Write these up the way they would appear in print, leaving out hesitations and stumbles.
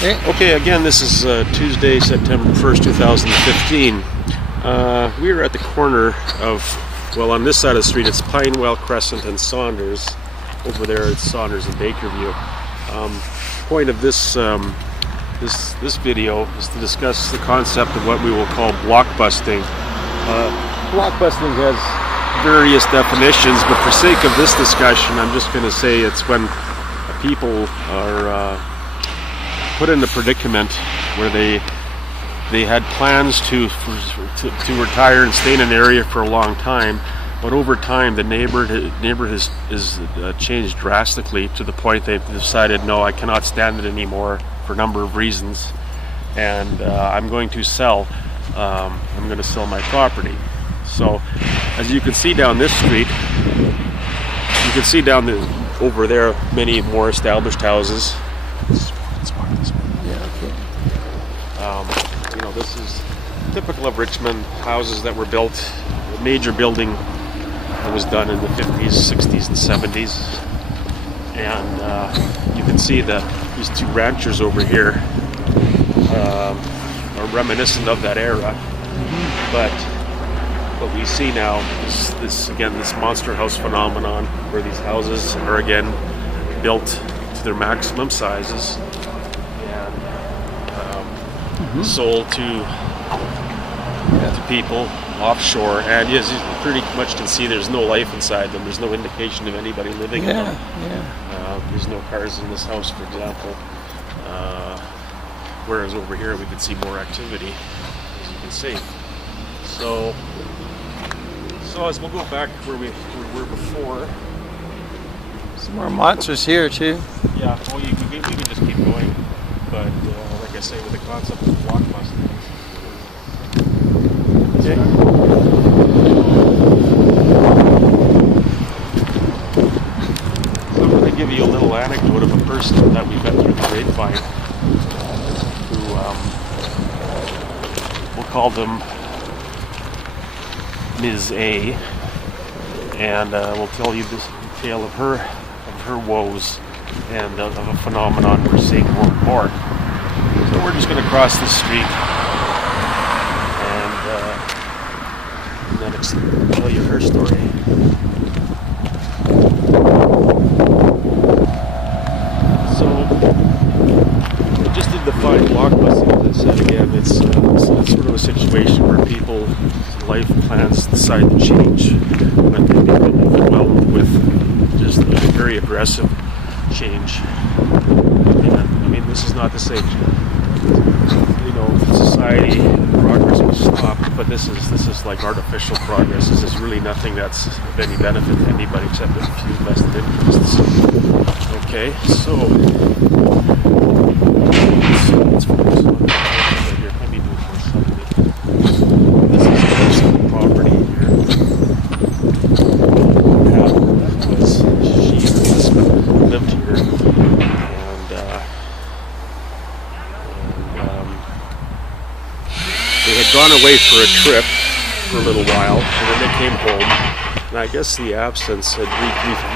Okay, again, this is Tuesday, September 1st, 2015. We are at the corner of, well, on this side of the street, it's Pinewell Crescent and Saunders. Over there, it's Saunders and Bakerview. Point of this this video is to discuss the concept of what we will call blockbusting. Blockbusting has various definitions, but for sake of this discussion, I'm just going to say it's when people are put in a predicament where they had plans to retire and stay in an area for a long time, but over time the neighborhood is changed drastically to the point they've decided, no, I cannot stand it anymore for a number of reasons, and I'm going to sell. I'm going to sell my property. So, as you can see down this street, you can see down over there many more established houses. You know, this is typical of Richmond, houses that were built, a major building that was done in the 50s, 60s, and 70s. And you can see that these two ranchers over here are reminiscent of that era. But what we see now is this monster house phenomenon where these houses are again built to their maximum sizes and sold to people offshore, and as you pretty much can see, there's no life inside them. There's no indication of anybody living in them. There's no cars in this house, for example, whereas over here we can see more activity, as you can see. So as we'll go back where we were before. Some more monsters here too. Yeah, well, we can just keep going, but like I say, with the concept of blockbusting. Okay. So I'm going to give you a little anecdote of a person that we met through the grapevine, who we'll call them Ms. A, and we'll tell you this tale of her woes and of a phenomenon we're seeing more and more. So we're just going to cross the street and then tell you her story. So just to define blockbusting, as I said again, it's sort of a situation where people's life plans decide to change when they become overwhelmed with just a very aggressive change. And, I mean, this is not to say, you know, society progress will stop, but this is like artificial progress. This is really nothing that's of any benefit to anybody except a few vested interests. Okay, so let's focus on that here. Let me do it for somebody. This is the property here. What happened was she and her husband lived here, and they had gone away for a trip for a little while, and then they came home. And I guess the absence had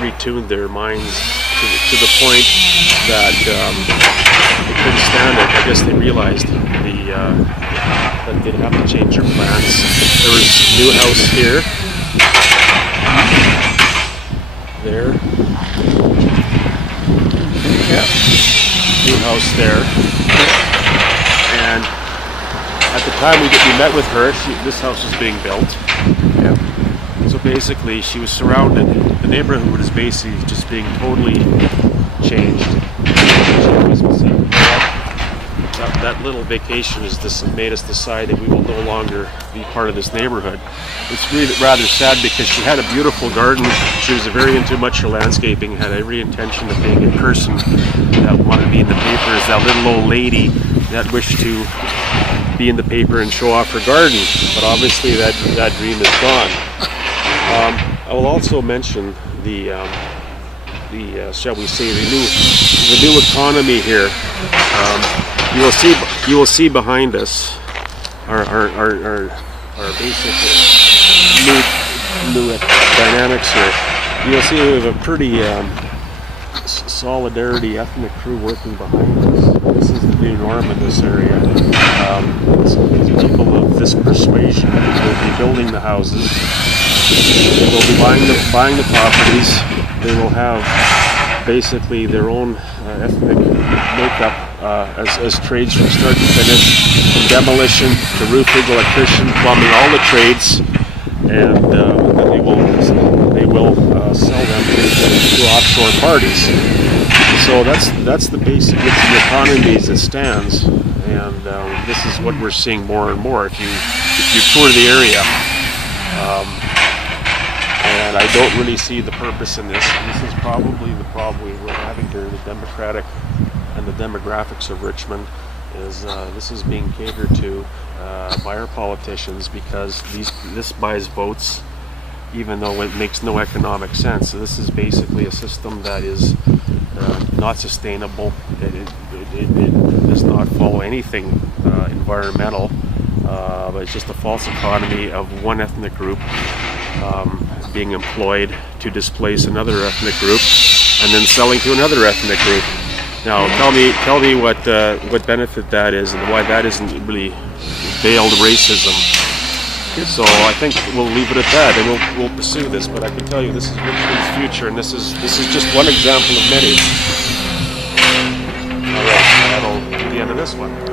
retuned their minds to the point that they couldn't stand it. I guess they realized that they'd have to change their plans. There was a new house here, there, new house there, and at the time we met with her, this house was being built. So basically, she was surrounded. The neighborhood is basically just being totally changed. That little vacation has just made us decide that we will no longer be part of this neighborhood. It's really rather sad because she had a beautiful garden. She was very into much her landscaping, had every intention of being a person that wanted to be in the papers, that little old lady that wished to be in the paper and show off her garden. But obviously that dream is gone. I will also mention the shall we say, the new economy here. You will see behind us our basic new dynamics here. You'll see we have a pretty solidarity ethnic crew working behind us. This is the new farm in this area. It's people of this persuasion will be building the houses. They will be buying the properties. They will have basically their own ethnic makeup as trades from start to finish, from demolition to roofing, electrician, plumbing, all the trades, and then they will sell them to offshore parties. So that's the basic economy as it stands, and this is what we're seeing more and more. If you tour the area. And I don't really see the purpose in this. This is probably the problem we're having here. The democratic and the demographics of Richmond is this is being catered to by our politicians, because this buys votes, even though it makes no economic sense. So this is basically a system that is not sustainable. It does not follow anything environmental, but it's just a false economy of one ethnic group being employed to displace another ethnic group, and then selling to another ethnic group. Now, tell me what benefit that is, and why that isn't really veiled racism. So I think we'll leave it at that, and we'll pursue this. But I can tell you, this is Richmond's future, and this is just one example of many. All right, that'll be the end of this one.